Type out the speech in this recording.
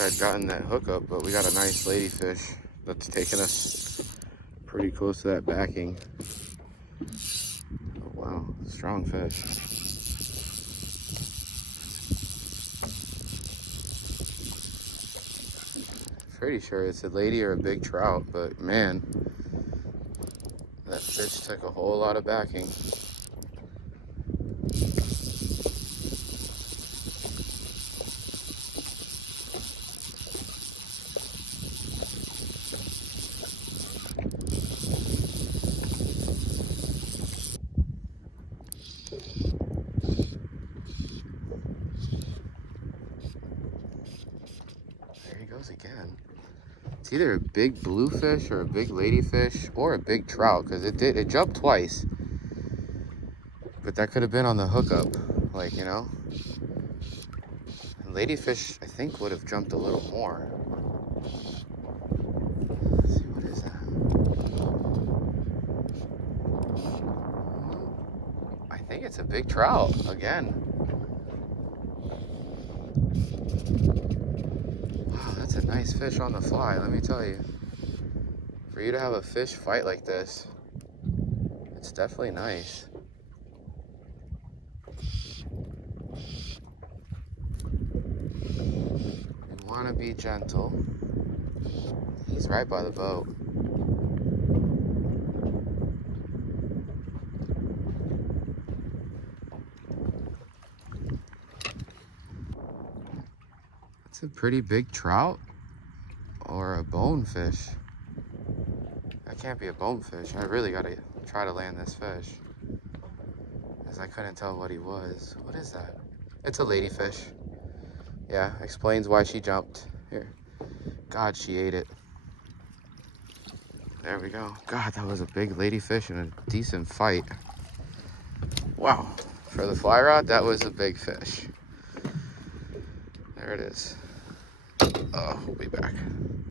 I'd gotten that hookup, but we got a nice ladyfish that's taking us pretty close to that backing. Oh, wow, strong fish. Pretty sure it's a lady or a big trout, but man, that fish took a whole lot of backing. There he goes again. It's either a big bluefish or a big ladyfish or a big trout, because it jumped twice. But that could have been on the hookup, like, you know. And ladyfish, I think, would have jumped a little more. Let's see, what is that? I think it's a big trout again. Wow, that's a nice fish on the fly, let me tell you. For you to have a fish fight like this, it's definitely nice. You want to be gentle. He's right by the boat. It's a pretty big trout or a bonefish. That can't be a bonefish. I really gotta try to land this fish, as I couldn't tell what he was. What is that? It's a ladyfish. Yeah, explains why she jumped. Here. God, she ate it. There we go. God, that was a big ladyfish and a decent fight. Wow. For the fly rod, that was a big fish. There it is. Oh, we'll be back.